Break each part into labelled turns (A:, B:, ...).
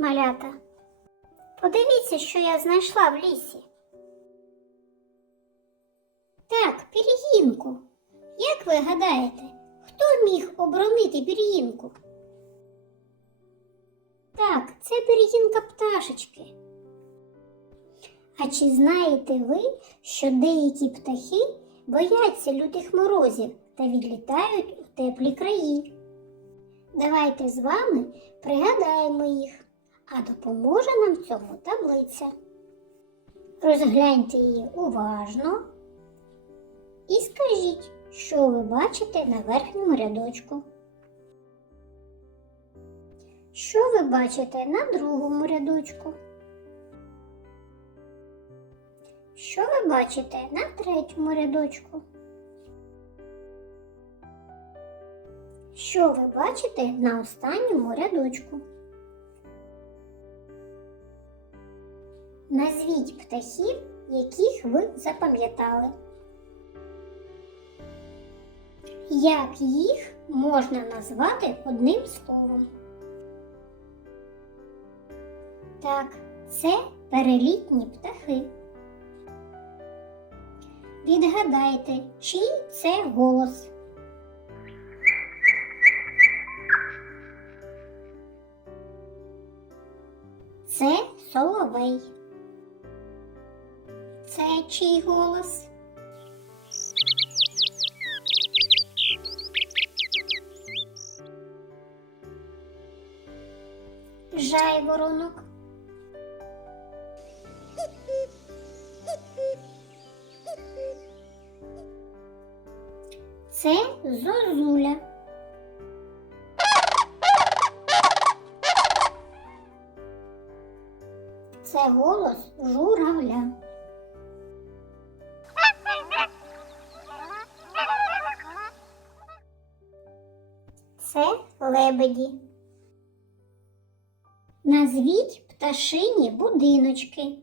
A: малята. Подивіться, що я знайшла в лісі. Так, пір'їнку. Як ви гадаєте, хто міг оборонити пір'їнку? Так, це пір'їнка пташечки. А чи знаєте ви, що деякі птахи бояться лютих морозів та відлітають у теплі краї? Давайте з вами пригадаємо їх, а допоможе нам в цьому таблиця. Розгляньте її уважно і скажіть, що ви бачите на верхньому рядочку. Що ви бачите на другому рядочку? Що ви бачите на третьому рядочку? Що ви бачите на останньому рядочку? Назвіть птахів, яких ви запам'ятали. Як їх можна назвати одним словом? Так, це перелітні птахи. Відгадайте, чий це голос? Це соловей. Це чий голос? Жайворонок. Це зозуля. Це голос журавля. Лебеді. Назвіть пташині будиночки.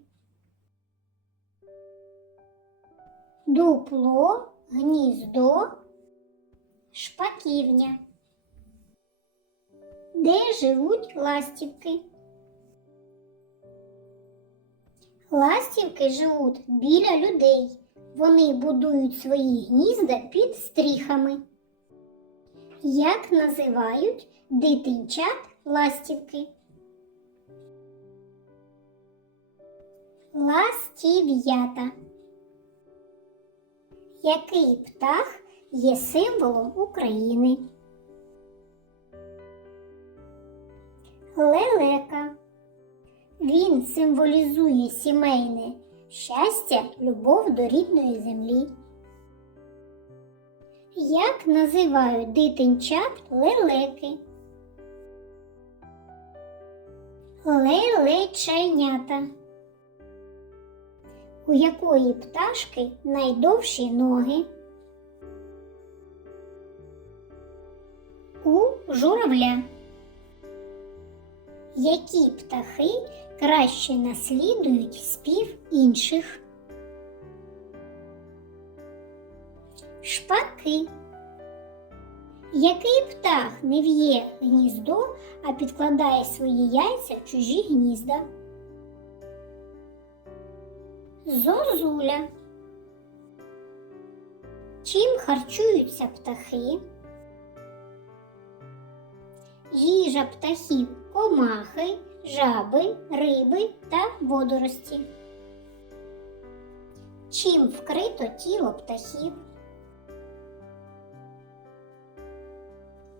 A: Дупло, гніздо, шпаківня. Де живуть ластівки? Ластівки живуть біля людей. Вони будують свої гнізда під стріхами. Як називають дитинчат ластівки? Ластів'ята. Який птах є символом України? Лелека. Він символізує сімейне щастя, любов до рідної землі. Як називають дитинчат лелеки? Лелеченята. У якої пташки найдовші ноги? У журавля. Які птахи краще наслідують спів інших? Шпаки. Який птах не в'є гніздо, а підкладає свої яйця в чужі гнізда? Зозуля. Чим харчуються птахи? Їжа птахів комахи, жаби, риби та водорості. Чим вкрито тіло птахів?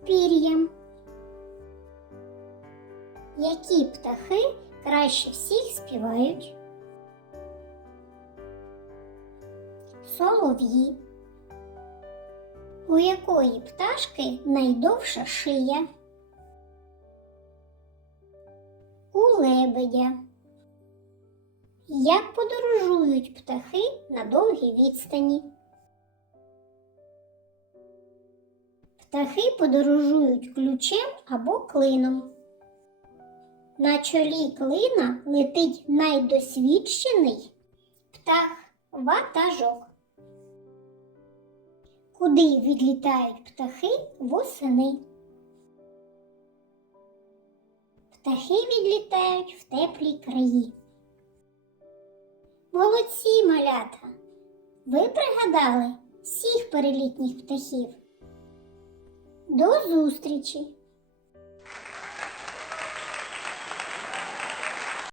A: Пір'ям. Які птахи краще всіх співають? Солов'ї. У якої пташки найдовша шия? У лебедя. Як подорожують птахи на довгій відстані? Птахи подорожують ключем або клином. На чолі клина летить найдосвідчений птах ватажок. Куди відлітають птахи восени? птахи відлітають в теплі краї. Молодці, малята! Ви пригадали всіх перелітніх птахів. До зустрічі!